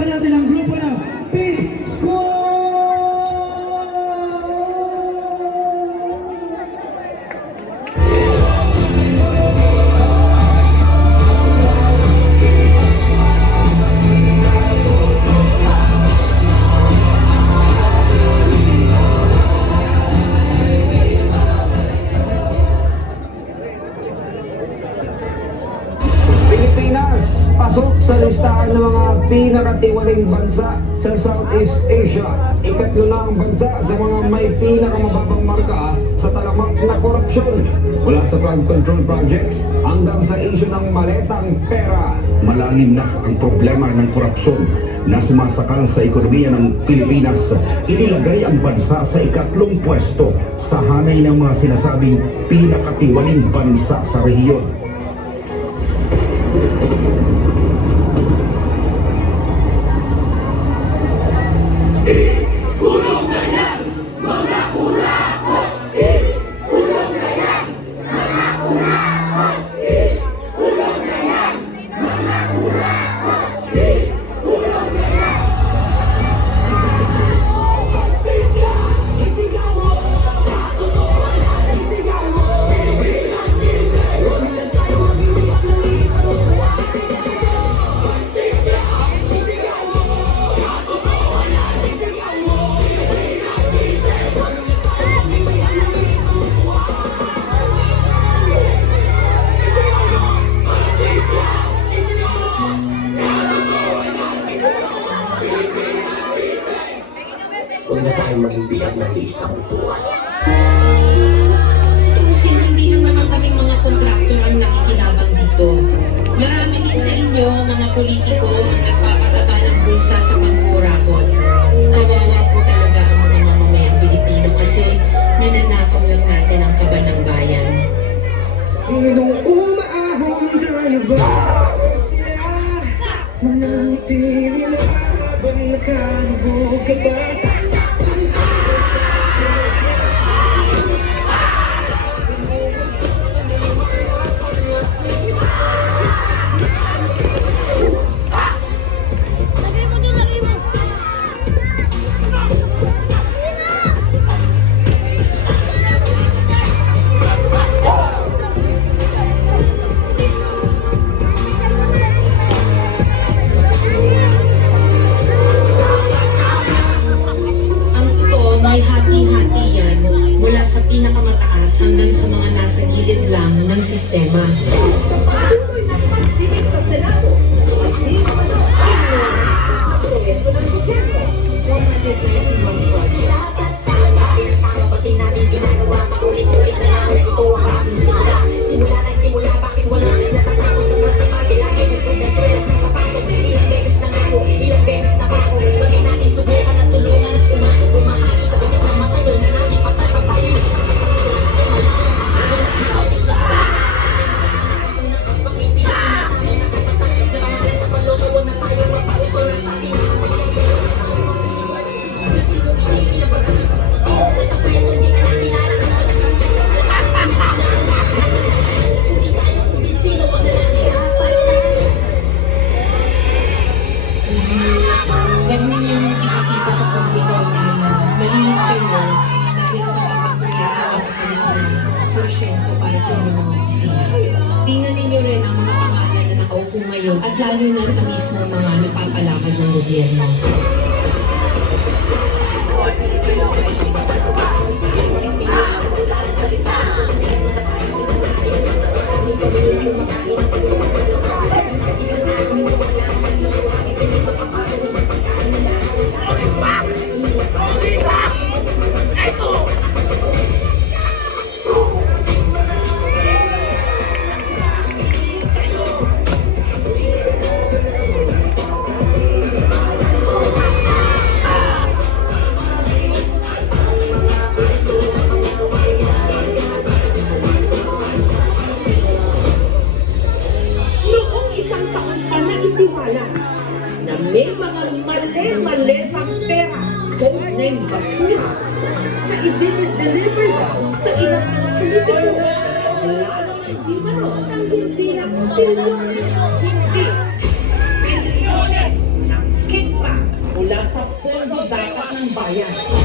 pa natin ang grupo ng P-Squad! Pilipinas, pasok sa listahan ng mga pinakatiwaling bansa sa Southeast Asia. Ikatlo na ang bansa sa mga may pinakamababang marka sa talamak na korupsyon. Mula sa flood control projects hanggang sa issue ng maletang pera. Malalim na ang problema ng korupsyon na sumasakal sa ekonomiya ng Pilipinas. Inilagay ang bansa sa ikatlong pwesto sa hanay ng mga sinasabing pinakatiwaling bansa sa rehiyon. Huwag na tayong maging bihag ng isang buwan. Tuusin, hindi lang naman kaming mga kontraktor ang nakikinabang dito. Marami din sa inyo, mga politiko, ang nagpapataba ng bulsa sa pagkurakot. Kawawa po talaga ang mga mamamayang Pilipino kasi nananakaw lang natin ang kaban ng bayan. Sinong umaahon tayo ba? O sila? Manangiti nila habang nakalubog ka pa sa pinakamataas hanggang sa mga nasa gilid lang ng sistema. Sa patuloy na pagdinig sa Senado, hindi naman ang proyekto ng gobyerno. 191 project. Pati natin ginagawa, paulit-ulit na lang. Ito ang aking simula. Simula na simula, bakit wala? Natatapos sa masipag, lagi nagpud na stress ng sapatos. Ilang beses na ako, ilang beses na ako. Bakit natin subukan at tulungan at umahagi sa bigat ng matagal na natin pasarap tayo. Huwag ninyong ipakita sa publiko na malinis kayo dahil sa pagpapayato at porsyento para sa inyong mga opisina. Tingnan ninyo rin ang mga pangalan na nakaupo ngayon at lalo na sa mismo mga napapalakad ng gobyerno. Na may mga mali-malitang pera o name basura na i-deliver daw sa ilang mga politiko. Lalo hindi manood ang hindi ng bilyones, hindi bilyones ng bayan.